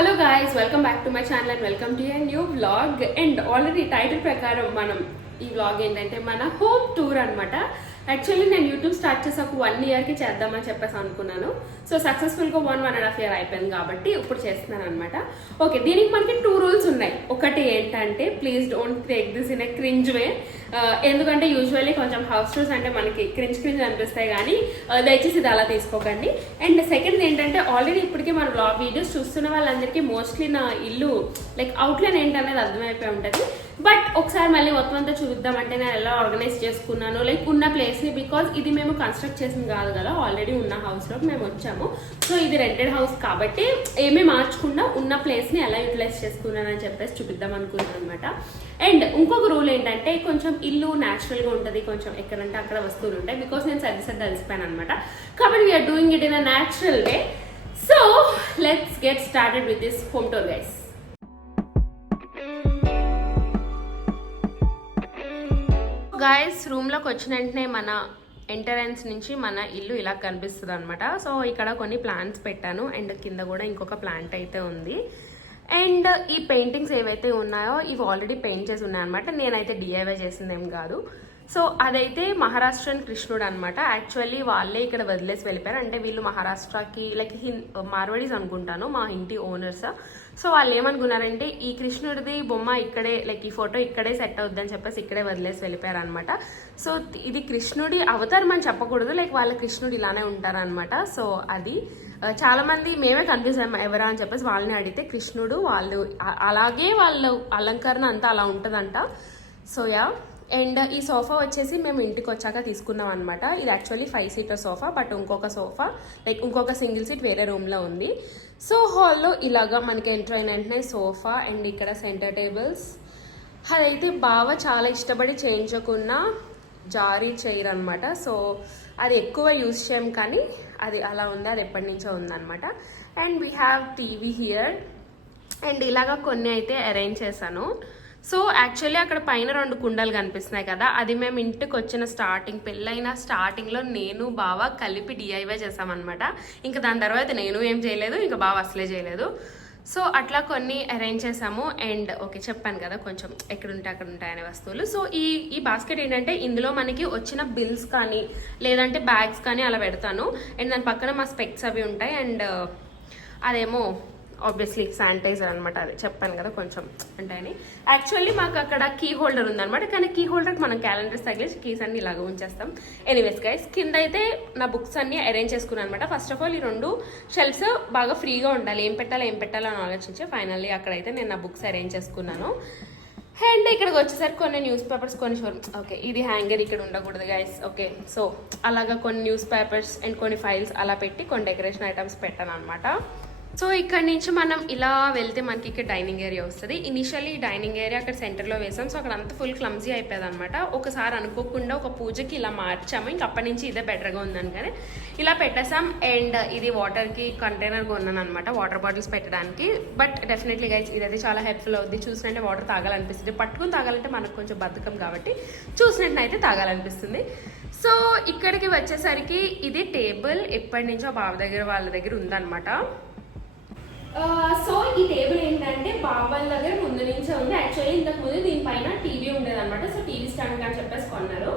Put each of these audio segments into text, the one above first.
Hello guys, welcome back to my channel and welcome to a new vlog. And already title ప్రకారం మనం ఈ vlog ఏంటంటే మన home tour అనమాట. Actually నేను యూట్యూబ్ స్టార్ట్ చేసి ఒక 1 yearకి చేద్దామని చెప్పేసి అనుకున్నాను. సో సక్సెస్ఫుల్గా 1.5 year అయిపోయింది కాబట్టి ఇప్పుడు చేస్తున్నాను అనమాట. ఓకే, దీనికి మనకి 2 rules ఉన్నాయి. ఒకటి ఏంటంటే please don't take this in a cringe way. ఎందుకంటే యూజువల్లీ కొంచెం హౌస్ టూర్స్ అంటే మనకి క్రింజ్ అనిపిస్తాయి, కానీ దయచేసి ఇది అలా తీసుకోకండి. అండ్ సెకండ్ ఏంటంటే ఆల్రెడీ ఇప్పటికీ మన వ్లాగ్ వీడియోస్ చూస్తున్న వాళ్ళందరికీ మోస్ట్లీ నా ఇల్లు లైక్ అవుట్లైన్ ఏంటనేది అర్థమైపోయి ఉంటుంది. బట్ ఒకసారి మళ్ళీ మొత్తం అంతా చూద్దామంటే నేను ఎలా ఆర్గనైజ్ చేసుకున్నాను లైక్ ఉన్న ప్లేస్ని. బికాజ్ ఇది మేము కన్స్ట్రక్ట్ చేసింది కాదు కదా, ఆల్రెడీ ఉన్న హౌస్లోకి మేము వచ్చాము. సో ఇది రెంటెడ్ హౌస్ కాబట్టి ఏమీ మార్చకుండా ఉన్న ప్లేస్ని ఎలా యూటిలైజ్ చేసుకున్నానని చెప్పేసి చూపిద్దాం అనుకున్నాను అనమాట. అండ్ ఇంకొక రూల్ ఏంటంటే కొంచెం ఇల్లు న్యాచురల్గా ఉంటుంది, కొంచెం ఎక్కడంటే అక్కడ వస్తువులు ఉంటాయి. బికాస్ నేను సర్ది అలసిపోయాను అనమాట. కాబట్టి we are doing it in a natural way. So let's get started with this home tour guys. Guys, రూమ్లోకి వచ్చిన వెంటనే మన ఎంట్రన్స్ నుంచి మన ఇల్లు ఇలా కనిపిస్తుంది అనమాట. సో ఇక్కడ కొన్ని ప్లాంట్స్ పెట్టాను అండ్ కింద కూడా ఇంకొక ప్లాంట్ అయితే ఉంది. అండ్ ఈ పెయింటింగ్స్ ఏవైతే ఉన్నాయో ఇవి ఆల్రెడీ పెయింట్ చేసి ఉన్నాయన్నమాట. నేనైతే డిఐవై చేసింది ఏం కాదు. సో అదైతే మహారాష్ట్రన్ కృష్ణుడు అనమాట. యాక్చువల్లీ వాళ్ళే ఇక్కడ వదిలేసి వెళ్ళిపోయారు. అంటే వీళ్ళు మహారాష్ట్రకి లైక్ మార్వడీస్ అనుకుంటాను, మా ఇంటి ఓనర్స్. సో వాళ్ళు ఏమనుకున్నారంటే ఈ కృష్ణుడిది బొమ్మ ఇక్కడే లైక్ ఈ ఫోటో ఇక్కడే సెట్ అవుద్దని చెప్పేసి ఇక్కడే వదిలేసి వెళ్ళిపోయారు అనమాట. సో ఇది కృష్ణుడి అవతారం అని చెప్పకూడదు, లైక్ వాళ్ళ కృష్ణుడు ఇలానే ఉంటారనమాట. సో అది చాలా మంది మేమే కన్ఫ్యూజ్ అయ్యాం ఎవరా అని చెప్పేసి వాళ్ళని అడిగితే కృష్ణుడు వాళ్ళు అలాగే వాళ్ళ అలంకరణ అంతా అలా ఉంటుందంట. So yeah. అండ్ ఈ సోఫా వచ్చేసి మేము ఇంటికి వచ్చాక తీసుకున్నాం అనమాట. ఇది యాక్చువల్లీ 5-seater సోఫా, బట్ ఇంకొక సోఫా లైక్ ఇంకొక సింగిల్ సీట్ వేరే రూమ్లో ఉంది. సో హాల్లో ఇలాగా మనకి ఎంటర్ అయిన వెంటనే సోఫా అండ్ ఇక్కడ సెంటర్ టేబుల్స్. అదైతే బాగా చాలా ఇష్టపడి చేయించుకున్న జారీ చైర్ అనమాట. సో అది ఎక్కువ యూజ్ చేయం కానీ అది అలా ఉంది, అది ఎప్పటి నుంచో ఉందన్నమాట. And we have TV here. And ఇలాగా కొన్ని అయితే అరేంజ్ చేశాను. సో యాక్చువల్లీ అక్కడ పైన 2 కుండలు కనిపిస్తున్నాయి కదా, అది మేము ఇంటికి వచ్చిన పెళ్ళైన స్టార్టింగ్లో నేను బావ కలిపి డిఐవై చేసామన్నమాట. ఇంకా దాని తర్వాత నేను ఏం చేయలేదు, ఇంకా బావ అసలే చేయలేదు. సో అట్లా కొన్ని అరేంజ్ చేసాము. అండ్ ఓకే, చెప్పాను కదా కొంచెం ఎక్కడుంటే అక్కడ ఉంటాయనే వస్తువులు. సో ఈ బాస్కెట్ ఏంటంటే ఇందులో మనకి వచ్చిన బిల్స్ కానీ లేదంటే బ్యాగ్స్ కానీ అలా పెడతాను. అండ్ దాని పక్కన మా స్పెక్స్ అవి ఉంటాయి. అండ్ అదేమో ఆబ్వియస్లీ శానిటైజర్ అనమాట. అది చెప్పాను కదా కొంచెం ఉంటాయని. యాక్చువల్లీ మాకు అక్కడ కీ హోల్డర్ ఉందన్నమాట, కానీ కీ హోల్డర్కి మనం క్యాలెండర్స్ తగిలేసి కీస్ అన్ని ఇలాగ ఉంచేస్తాం. ఎనీవేస్ గైస్, కింద అయితే నా బుక్స్ అన్ని అరేంజ్ చేసుకున్నాను అనమాట. ఫస్ట్ ఆఫ్ ఆల్ ఈ 2 షెల్ఫ్స్ బాగా ఫ్రీగా ఉండాలి, ఏం పెట్టాలో అని ఆలోచించి ఫైనల్లీ అక్కడైతే నేను నా బుక్స్ అరేంజ్ చేసుకున్నాను. అండ్ ఇక్కడికి వచ్చేసరికి కొన్ని న్యూస్ పేపర్స్ ఓకే, ఇది హ్యాంగర్ ఇక్కడ ఉండకూడదు గైస్. ఓకే, సో అలాగా కొన్ని న్యూస్ పేపర్స్ అండ్ కొన్ని ఫైల్స్ అలా పెట్టి కొన్ని డెకరేషన్ ఐటమ్స్ పెట్టాను అనమాట. సో ఇక్కడ నుంచి మనం ఇలా వెళ్తే మనకి ఇక్కడ డైనింగ్ ఏరియా వస్తుంది. ఇనిషియల్లీ డైనింగ్ ఏరియా అక్కడ సెంటర్లో వేసాం. సో అక్కడ అంతా ఫుల్ క్లమ్జీ అయిపోయింది అనమాట. ఒకసారి అనుకోకుండా ఒక పూజకి ఇలా మార్చాము, ఇంక అప్పటి నుంచి ఇదే బెటర్గా ఉందని కానీ ఇలా పెట్టేసాం. అండ్ ఇది వాటర్కి కంటైనర్ కొన్నాను అనమాట, వాటర్ బాటిల్స్ పెట్టడానికి. బట్ డెఫినెట్లీ గైస్ ఇదైతే చాలా హెల్ప్ఫుల్ అవుతుంది. చూసినట్టే వాటర్ తాగాలనిపిస్తుంది, పట్టుకుని తాగాలంటే మనకు కొంచెం బద్ధకం కాబట్టి చూసినట్టయితే తాగాలనిపిస్తుంది. సో ఇక్కడికి వచ్చేసరికి ఇది టేబుల్ ఎప్పటి నుంచో బావ దగ్గర వాళ్ళ దగ్గర ఉందన్నమాట. సో ఈ టేబుల్ ఏంటంటే బాబాయ్ దగ్గర ముందు నుంచే ఉంది. యాక్చువల్లీ ఇంతకు ముందు దీనిపైన టీవీ ఉండేదన్నమాట. సో టీవీ స్టాండ్ అని చెప్పేసి కొన్నారు.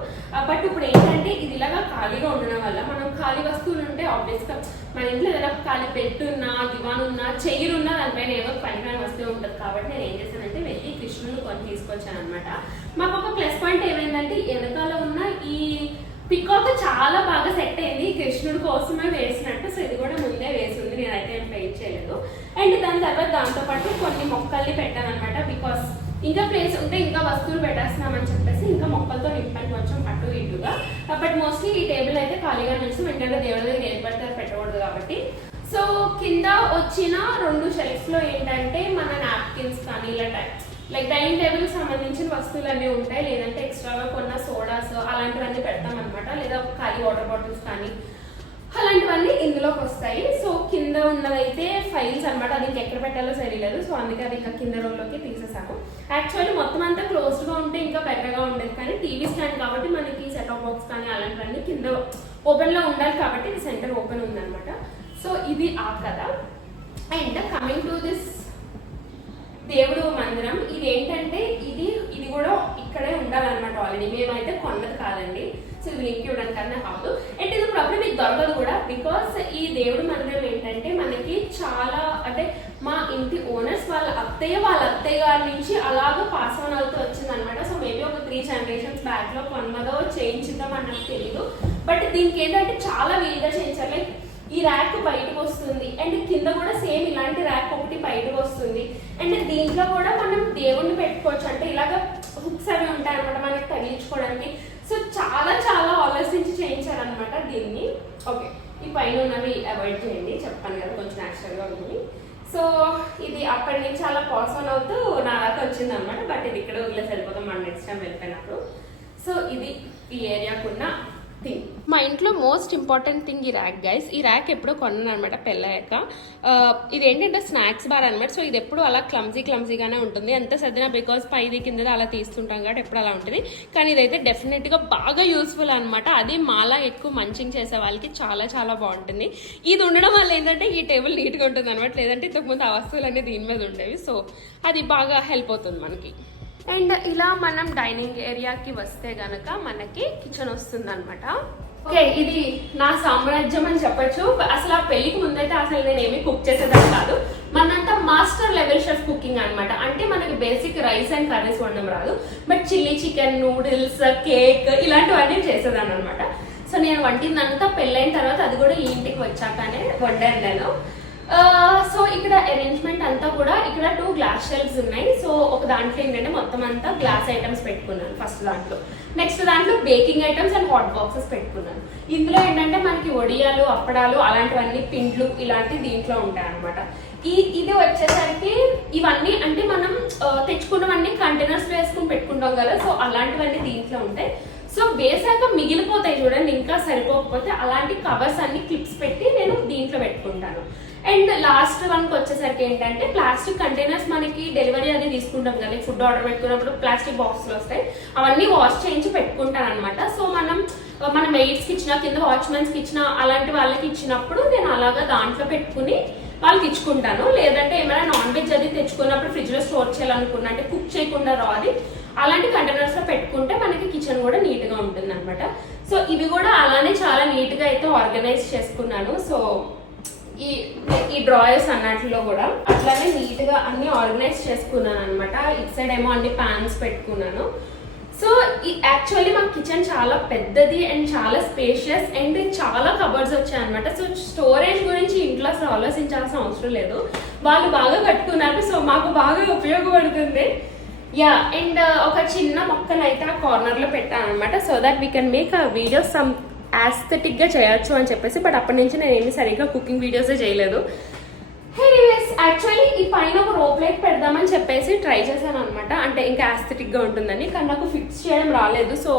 బట్ ఇప్పుడు ఏంటంటే ఇది ఇలాగా ఖాళీగా ఉండడం వల్ల మనం ఖాళీ వస్తువులు ఉంటే ఆబ్వియస్గా మన ఇంట్లో ఏదైనా ఖాళీ పెట్టున్నా, దివాన్ ఉన్నా, చైర్ ఉన్నా దానిపైన ఏదో పైన వస్తువు ఉంటుంది. కాబట్టి నేను ఏం చేశానంటే వెళ్ళి కృష్ణుని కొని తీసుకొచ్చాను అనమాట. మాకు ఒక ప్లస్ పాయింట్ ఏమైందంటే వెనకాల ఉన్న ఈ పికాక్ చాలా బాగా సెట్ అయింది, కృష్ణుడి కోసమే వేసినట్టు. సో ఇది కూడా ముందే వేసింది, నేనైతే ఏం పెయింట్ చేయలేదు. అండ్ దాని తర్వాత దాంతోపాటు కొన్ని మొక్కల్ని పెట్టాను అనమాట. బికాస్ ఇంకా ప్లేస్ ఉంటే ఇంకా వస్తువులు పెట్టేస్తున్నామని చెప్పేసి ఇంకా మొక్కలతో నింపాను కొంచెం అటు ఇటుగా. బట్ మోస్ట్లీ ఈ టేబుల్ అయితే ఖాళీగా నుంచి వెంటనే దేవుడి దగ్గర ఏర్పడతారు పెట్టకూడదు కాబట్టి. సో కింద వచ్చిన 2 షెల్ఫ్స్లో ఏంటంటే మన నాప్కిన్స్ కానీ ఇలా లైక్ డైనింగ్ టేబుల్ సంబంధించిన వస్తువులు అన్నీ ఉంటాయి, లేదంటే ఎక్స్ట్రాగా కొన్న సోడాస్ అలాంటివన్నీ పెడతాం అనమాట. లేదా ఖాళీ వాటర్ బాటిల్స్ కానీ అలాంటివన్నీ ఇందులోకి వస్తాయి. సో కింద ఉన్నదైతే ఫైల్స్ అనమాట, అది ఇంకెక్కడ పెట్టాలో సరిలేదు. సో అందుకే అది ఇంకా కింద రోల్లోకి తీసేసాము. యాక్చువల్లీ మొత్తం అంతా క్లోజ్డ్గా ఉంటే ఇంకా బెటర్గా ఉండేది, కానీ టీవీ స్టాండ్ కాబట్టి మనకి సెటప్ బాక్స్ కానీ అలాంటివన్నీ కింద ఓపెన్లో ఉండాలి కాబట్టి ఇది సెంటర్ ఓపెన్ ఉందన్నమాట. సో ఇది ఆ కథ. అండ్ కమింగ్ టు దిస్ దేవుడు మందిరం. ఇది ఏంటంటే ఇది కూడా ఇక్కడే ఉండాలన్నమాట. ఆల్రెడీ మేమైతే కొన్నది కాదండి. సో ఇది లింక్ ఇవ్వడానికి కన్నా కాదు. అండ్ ఇది ప్రాబ్లం మీకు దొరకదు కూడా. బికాస్ ఈ దేవుడు మందిరం ఏంటంటే మనకి చాలా అంటే మా ఇంటి ఓనర్స్ వాళ్ళ అత్తయ్య గారి నుంచి అలాగా పాస్ ఆన్ అవుతూ వచ్చింది అనమాట. సో మేబీ ఒక 3 generations బ్యాక్ లో కొన్నదో చేయించుద్దాం అన్నట్టు తెలియదు. బట్ దీనికి ఏంటంటే చాలా వీలుగా చేయించారు. లైక్ ఈ ర్యాక్ బయటకు వస్తుంది అండ్ కింద కూడా సేమ్ ఇలాంటి ర్యాక్ ఒకటి బయటకు వస్తుంది. అండ్ దీంట్లో కూడా మనం దేవుణ్ణి పెట్టుకోవచ్చు. అంటే ఇలాగ హుక్స్ అవి ఉంటాయి అనమాట మనకి తగిలించుకోవడానికి. సో చాలా చాలా ఆలోచించి చేయించారనమాట దీన్ని. ఓకే, ఈ పైన ఉన్నవి అవాయిడ్ చేయండి, చెప్పాను కదా కొంచెం న్యాచురల్గా ఉంటుంది. సో ఇది అక్కడి నుంచి అలా పాస్ ఆన్ అవుతూ నా దాకా వచ్చింది అనమాట. బట్ ఇది ఇక్కడ వదిలేసి వెళ్ళిపోతాం మనం నెక్స్ట్ టైం వెళ్ళిపోయినప్పుడు. సో ఇది ఈ ఏరియాకున్న థింగ్. మా ఇంట్లో మోస్ట్ ఇంపార్టెంట్ థింగ్ ఈ ర్యాక్ గైస్. ఈ ర్యాక్ ఎప్పుడో కొన్నాను అనమాట పెళ్ళయ్యాక. ఇది ఏంటంటే స్నాక్స్ బార్ అనమాట. సో ఇది ఎప్పుడు అలా క్లమ్జీగానే ఉంటుంది. ఎంత సర్దినా బికాస్ పైది కింద అలా తీస్తుంటాం కాబట్టి ఎప్పుడు అలా ఉంటుంది. కానీ ఇదైతే డెఫినెట్గా బాగా యూస్ఫుల్ అనమాట. అది మాలా ఎక్కువ మంచింగ్ చేసే వాళ్ళకి చాలా చాలా బాగుంటుంది. ఇది ఉండడం వల్ల ఏంటంటే ఈ టేబుల్ నీట్గా ఉంటుంది అనమాట. లేదంటే ఇంతకుముందు ఆ వస్తువులన్నీ దీని మీద ఉండేవి. సో అది బాగా హెల్ప్ అవుతుంది మనకి. అండ్ ఇలా మనం డైనింగ్ ఏరియాకి వస్తే గనక మనకి కిచెన్ వస్తుంది అనమాట. ఓకే, ఇది నా సామ్రాజ్యం అని చెప్పొచ్చు. అసలు ఆ పెళ్లికి ముందైతే అసలు నేను ఏమి కుక్ చేసేదాన్ని కాదు. మనంతా మాస్టర్ లెవెల్ షెఫ్ కుకింగ్ అనమాట. అంటే మనకి బేసిక్ రైస్ అండ్ కర్రీస్ వండడం రాదు. But chilli chicken, noodles, cake ఇలాంటివన్నీ చేసేదాన్ని అనమాట. సో నేను వంటిందంతా పెళ్ళైన తర్వాత అది కూడా ఈ ఇంటికి వచ్చాకనే వండాను నేను. సో ఇక్కడ అరేంజ్మెంట్ అంతా కూడా ఇక్కడ 2 గ్లాస్ షెల్ఫ్స్ ఉన్నాయి. సో ఒక దాంట్లో ఏంటంటే మొత్తం అంతా గ్లాస్ ఐటమ్స్ పెట్టుకున్నాను ఫస్ట్ దాంట్లో. నెక్స్ట్ దాంట్లో baking items and hot boxes పెట్టుకున్నాను. ఇందులో ఏంటంటే మనకి వడియాలు, అప్పడాలు అలాంటివన్నీ పిండ్లు ఇలాంటి దీంట్లో ఉంటాయి అనమాట. ఇది వచ్చేసరికి ఇవన్నీ అంటే మనం తెచ్చుకున్నవన్నీ కంటైనర్స్ వేసుకుని పెట్టుకుంటాం కదా. సో అలాంటివన్నీ దీంట్లో ఉంటాయి. సో వేసాక మిగిలిపోతాయి చూడండి, ఇంకా సరిపోకపోతే అలాంటి కవర్స్ అన్ని క్లిప్స్ పెట్టి నేను దీంట్లో పెట్టుకుంటాను. అండ్ లాస్ట్ వన్కి వచ్చేసరికి ఏంటంటే ప్లాస్టిక్ కంటైనర్స్ మనకి డెలివరీ అది తీసుకుంటాం కదా, ఫుడ్ ఆర్డర్ పెట్టుకున్నప్పుడు ప్లాస్టిక్ బాక్స్లు వస్తాయి, అవన్నీ వాష్ చేయించి పెట్టుకుంటాను అనమాట. సో మన మెయిడ్స్కి ఇచ్చిన, కింద వాచ్మెన్స్కి ఇచ్చిన, అలాంటి వాళ్ళకి ఇచ్చినప్పుడు నేను అలాగా దాంట్లో పెట్టుకుని వాళ్ళకి ఇచ్చుకుంటాను. లేదంటే ఏమైనా నాన్ వెజ్ అది తెచ్చుకున్నప్పుడు ఫ్రిడ్జ్లో స్టోర్ చేయాలనుకున్నా, అంటే కుక్ చేయకుండా రాది అలాంటి కంటైనర్స్ లో పెట్టుకుంటే మనకి కిచెన్ కూడా నీట్ గా ఉంటుంది అనమాట. సో ఇవి కూడా అలానే చాలా నీట్ గా అయితే ఆర్గనైజ్ చేసుకున్నాను. సో ఈ డ్రాయర్స్ అన్నట్లో కూడా అట్లానే నీట్ గా అన్ని ఆర్గనైజ్ చేసుకున్నాను అనమాట. ఇటు సైడ్ ఏమో అన్ని ప్యాన్స్ పెట్టుకున్నాను. సో యాక్చువల్లీ మా కిచెన్ చాలా పెద్దది అండ్ చాలా స్పేషియస్ అండ్ చాలా కబర్డ్స్ వచ్చాయి అనమాట. సో స్టోరేజ్ గురించి ఇంట్లో అసలు ఆలోచించాల్సిన అవసరం లేదు, వాళ్ళు బాగా కట్టుకున్నారు. సో మాకు బాగా ఉపయోగపడుతుంది. యా, అండ్ ఒక చిన్న మొక్కనైతే ఆ కార్నర్లో పెట్టాను అనమాట. So that we can make a video some యాస్థెటిక్గా చేయొచ్చు అని చెప్పేసి. బట్ అప్పటి నుంచి నేను ఏమి సరిగ్గా కుకింగ్ వీడియోసే చేయలేదు. ఎనీవేస్ యాక్చువల్లీ ఈ పైన ఒక రోప్ లైట్ పెడదామని చెప్పేసి ట్రై చేశాను అనమాట. అంటే ఇంకా యాస్థెటిక్గా ఉంటుందని, కానీ నాకు ఫిక్స్ చేయడం రాలేదు. సో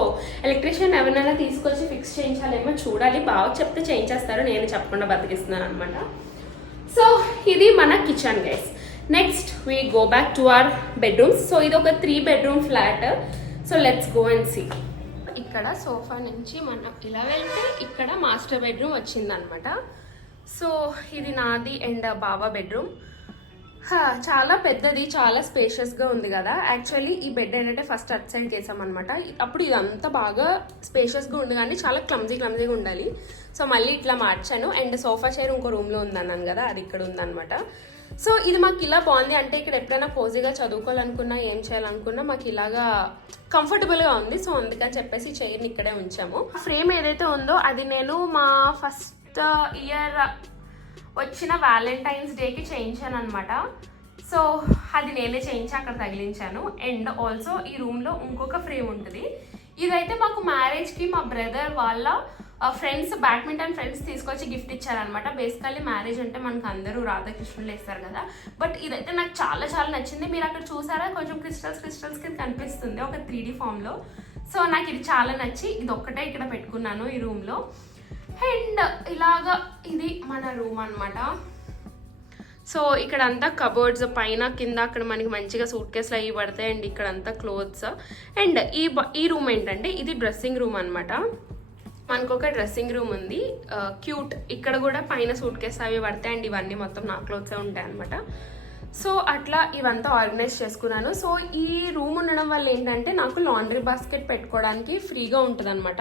ఎలక్ట్రీషియన్ ఎవరినైనా తీసుకొచ్చి ఫిక్స్ చేయించాలేమో చూడాలి. బాగా చెప్తే చేయించేస్తారు, నేను చెప్పకుండా బతికిస్తున్నాను అనమాట. సో ఇది మన kitchen guys. Next we go back to our bedrooms. So ఇది ఒక 3 bedroom flat. So let's go and see. ఇక్కడ సోఫా నుంచి మనం ఇలా వెళ్తే ఇక్కడ మాస్టర్ బెడ్రూమ్ వచ్చిందనమాట. సో ఇది నాది అండ్ బాబా బెడ్రూమ్. చాలా పెద్దది, చాలా స్పేషియస్గా ఉంది కదా. యాక్చువల్లీ ఈ బెడ్ ఏంటంటే ఫస్ట్ అట్ సైడ్కి వేసామన్నమాట. అప్పుడు ఇదంతా బాగా స్పేషియస్గా ఉంది కానీ చాలా క్లమ్జీగా ఉండాలి. సో మళ్ళీ ఇట్లా మార్చాను. అండ్ సోఫా చైర్ ఇంకో రూమ్లో ఉందన్నాను కదా, అది ఇక్కడ ఉందన్నమాట. సో ఇది మాకు ఇలా బాగుంది. అంటే ఇక్కడ ఎప్పుడైనా కోజీగా చదువుకోవాలనుకున్నా, ఏం చేయాలనుకున్నా మాకు ఇలాగా కంఫర్టబుల్గా ఉంది. సో అందుకని చెప్పేసి చైర్ని ఇక్కడే ఉంచాము. ఫ్రేమ్ ఏదైతే ఉందో అది నేను మా ఫస్ట్ ఇయర్ వచ్చిన వ్యాలంటైన్స్ డేకి చేయించాను అనమాట. సో అది నేనే చేయించి అక్కడ తగిలించాను. అండ్ ఆల్సో ఈ రూమ్లో ఇంకొక ఫ్రేమ్ ఉంటుంది. ఇదైతే మాకు మ్యారేజ్కి మా బ్రదర్ వాళ్ళ ఫ్రెండ్స్, బ్యాడ్మింటన్ ఫ్రెండ్స్ తీసుకొచ్చి గిఫ్ట్ ఇచ్చారనమాట. బేసికల్లీ మ్యారేజ్ అంటే మనకు అందరూ రాధాకృష్ణులు వేస్తారు కదా. బట్ ఇదైతే నాకు చాలా చాలా నచ్చింది. మీరు అక్కడ చూసారా, కొంచెం క్రిస్టల్స్ కింద కనిపిస్తుంది ఒక 3D ఫామ్లో. సో నాకు ఇది చాలా నచ్చి ఇది ఒక్కటే ఇక్కడ పెట్టుకున్నాను ఈ రూమ్లో. అండ్ ఇలాగా ఇది మన రూమ్ అనమాట. సో ఇక్కడ అంతా కబోర్డ్స్ పైన కింద అక్కడ మనకి మంచిగా సూట్ కేసులు అవి పడతాయి. అండ్ ఇక్కడ అంతా క్లోత్స్. అండ్ ఈ రూమ్ ఏంటంటే ఇది డ్రెస్సింగ్ రూమ్ అనమాట. మనకు ఒక డ్రెస్సింగ్ రూమ్ ఉంది, క్యూట్. ఇక్కడ కూడా పైన సూట్ కేసు అవి పడతాయి. అండ్ ఇవన్నీ మొత్తం నా క్లోత్సే ఉంటాయి అనమాట. సో అట్లా ఇవంతా ఆర్గనైజ్ చేసుకున్నాను. సో ఈ రూమ్ ఉండడం వల్ల ఏంటంటే నాకు లాండ్రీ బాస్కెట్ పెట్టుకోవడానికి ఫ్రీగా ఉంటుంది అనమాట.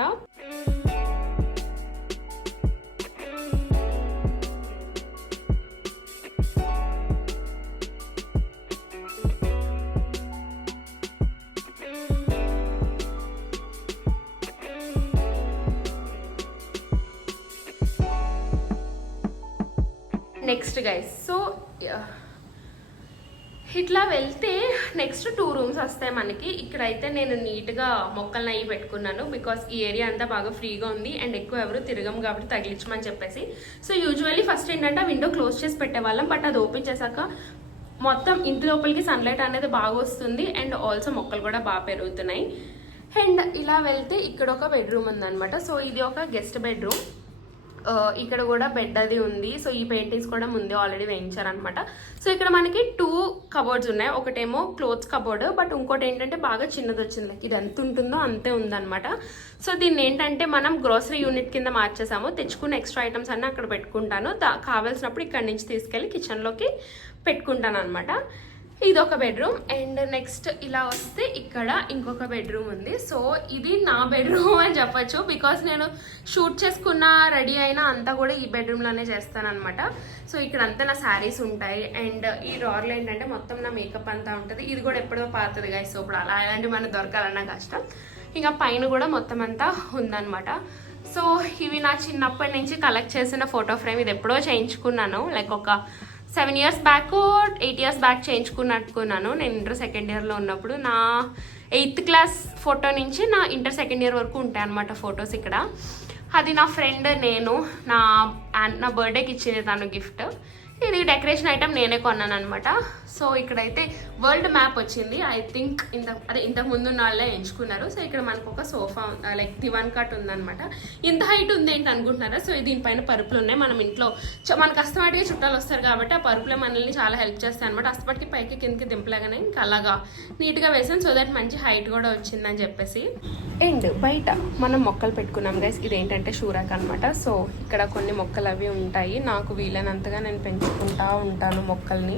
నెక్స్ట్ గైస్, సో ఇట్లా వెళ్తే నెక్స్ట్ 2 రూమ్స్ వస్తాయి మనకి. ఇక్కడైతే నేను నీట్గా మొక్కలను అవి పెట్టుకున్నాను బికాస్ ఈ ఏరియా అంతా బాగా ఫ్రీగా ఉంది అండ్ ఎక్కువ ఎవరు తిరగం కాబట్టి తగిలించమని చెప్పేసి. సో యూజువల్లీ ఫస్ట్ ఏంటంటే విండో క్లోజ్ చేసి పెట్టేవాళ్ళం, బట్ అది ఓపెన్ చేశాక మొత్తం ఇంటి లోపలికి సన్లైట్ అనేది బాగా వస్తుంది అండ్ ఆల్సో మొక్కలు కూడా బాగా పెరుగుతున్నాయి. అండ్ ఇలా వెళ్తే ఇక్కడ ఒక బెడ్రూమ్ ఉందన్నమాట. సో ఇది ఒక గెస్ట్ బెడ్రూమ్. ఇక్కడ కూడా బెడ్ అది ఉంది. సో ఈ పెయింటింగ్స్ కూడా ముందే ఆల్రెడీ వేయించారనమాట. సో ఇక్కడ మనకి 2 కబోర్డ్స్ ఉన్నాయి. ఒకటేమో క్లోత్స్ కబోర్డ్, బట్ ఇంకోటి ఏంటంటే బాగా చిన్నది వచ్చింది. లైక్ ఇది ఎంత ఉంటుందో అంతే ఉందన్నమాట. సో దీన్ని ఏంటంటే మనం గ్రోసరీ యూనిట్ కింద మార్చేసాము. తెచ్చుకున్న ఎక్స్ట్రా ఐటమ్స్ అన్నీ అక్కడ పెట్టుకుంటాను, కావాల్సినప్పుడు ఇక్కడ నుంచి తీసుకెళ్ళి కిచెన్లోకి పెట్టుకుంటాను అనమాట. ఇది ఒక బెడ్రూమ్. అండ్ నెక్స్ట్ ఇలా వస్తే ఇక్కడ ఇంకొక బెడ్రూమ్ ఉంది. సో ఇది నా బెడ్రూమ్ అని చెప్పచ్చు బికాస్ నేను షూట్ చేసుకున్న రెడీ అయినా అంతా కూడా ఈ బెడ్రూమ్లోనే చేస్తాను అనమాట. సో ఇక్కడ అంతా నా శారీస్ ఉంటాయి అండ్ ఈ డ్రార్లో ఏంటంటే మొత్తం నా మేకప్ అంతా ఉంటుంది. ఇది కూడా ఎప్పుడో పాతది గాయ్, సో ఇప్పుడు అలా అలాంటివి మనకు దొరకాలన్నా కష్టం. ఇంకా పైన కూడా మొత్తం అంతా ఉందన్నమాట. సో ఇవి నా చిన్నప్పటి నుంచి కలెక్ట్ చేసిన ఫోటో ఫ్రేమ్. ఇది ఎప్పుడో చేయించుకున్నాను, లైక్ ఒక 7 years బ్యాక్ 8 years బ్యాక్ చేయించుకున్నట్టుకున్నాను. నేను ఇంటర్ సెకండ్ ఇయర్లో ఉన్నప్పుడు నా 8th క్లాస్ ఫోటో నుంచి నా ఇంటర్ సెకండ్ ఇయర్ వరకు ఉంటాయి అన్నమాట ఫొటోస్ ఇక్కడ. అది నా ఫ్రెండ్ నేను నా బర్త్డేకి ఇచ్చింది తను గిఫ్ట్. ఇది డెకరేషన్ ఐటమ్ నేనే కొన్నాను అనమాట. సో ఇక్కడైతే వరల్డ్ మ్యాప్ వచ్చింది. ఐ థింక్ ఇంతకు ముందు ఉన్న వాళ్ళే ఎంచుకున్నారు. సో ఇక్కడ మనకు ఒక సోఫా లైక్ దివాన్ కాట్ ఉందన్నమాట. ఇంత హైట్ ఉంది ఏంటి అనుకుంటున్నారా? సో దీనిపైన పరుపులు ఉన్నాయి. మనం ఇంట్లో మనకు అస్తమాటిగా చుట్టాలు వస్తారు కాబట్టి ఆ పరుపులే మనల్ని చాలా హెల్ప్ చేస్తాయి అనమాట. అస్తమాటికి పైకి కిందకి దింపలేగానే ఇంకా అలాగా నీట్గా వేసాను. సో దట్ మంచి హైట్ కూడా వచ్చిందని చెప్పేసి. అండ్ బయట మనం మొక్కలు పెట్టుకున్నాం గైస్. ఇదేంటంటే షూరాక్ అనమాట. సో ఇక్కడ కొన్ని మొక్కలు అవి ఉంటాయి. నాకు వీలైనంతగా నేను పెంచుకుంటా ఉంటాను మొక్కల్ని.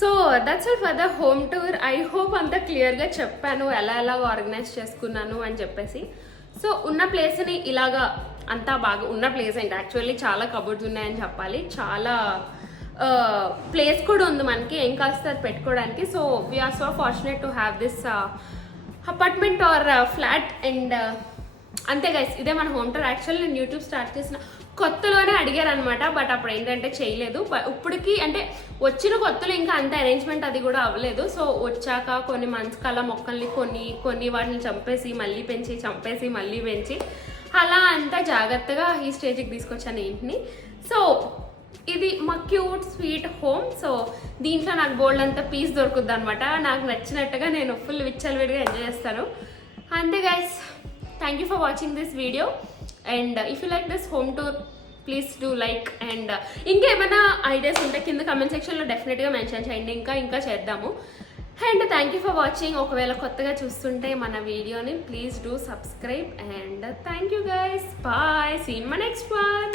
So that's all for the home tour. I hope అంతా క్లియర్గా చెప్పాను ఎలా ఆర్గనైజ్ చేసుకున్నాను అని చెప్పేసి. సో ఉన్న ప్లేస్ని ఇలాగా అంతా బాగా ఉన్న ప్లేస్ అండి. యాక్చువల్లీ చాలా కబోర్డ్స్ ఉన్నాయని చెప్పాలి. చాలా ప్లేస్ కూడా ఉంది మనకి, ఏం కాస్త అది పెట్టుకోవడానికి. So we are so fortunate to have this apartment or flat. And అంతే గైస్, ఇదే మన హోమ్ టూర్. యాక్చువల్లీ నేను యూట్యూబ్ స్టార్ట్ చేసిన కొత్తలోనే అడిగారు అనమాట, బట్ అప్పుడు ఏంటంటే చేయలేదు. ఇప్పటికి అంటే వచ్చిన కొత్తలో ఇంకా అంత అరేంజ్మెంట్ అది కూడా అవ్వలేదు. సో వచ్చాక కొన్ని మంత్స్ కల్లా మొక్కల్ని కొన్ని వాటిని చంపేసి మళ్ళీ పెంచి, చంపేసి మళ్ళీ పెంచి, అలా అంతా జాగ్రత్తగా ఈ స్టేజ్కి తీసుకొచ్చాను ఇంటిని. సో ఇది మా క్యూట్ స్వీట్ హోమ్. సో దీంట్లో నాకు బోల్డ్ అంతా పీస్ దొరుకుద్ది అనమాట. నాకు నచ్చినట్టుగా నేను ఫుల్ విచ్చలవిడిగా ఎంజాయ్ చేస్తాను. అంతే guys, thank you for watching this video. And if you like this home tour please do like. And ఇంకా ఏమైనా ఐడియాస్ ఉంటే కింద కమెంట్ సెక్షన్లో డెఫినెట్గా మెన్షన్ చేయండి. ఇంకా చేద్దాము. And thank you for watching. ఒకవేళ కొత్తగా చూస్తుంటే మన వీడియోని please do subscribe. And thank you guys. Bye. See you in my next one.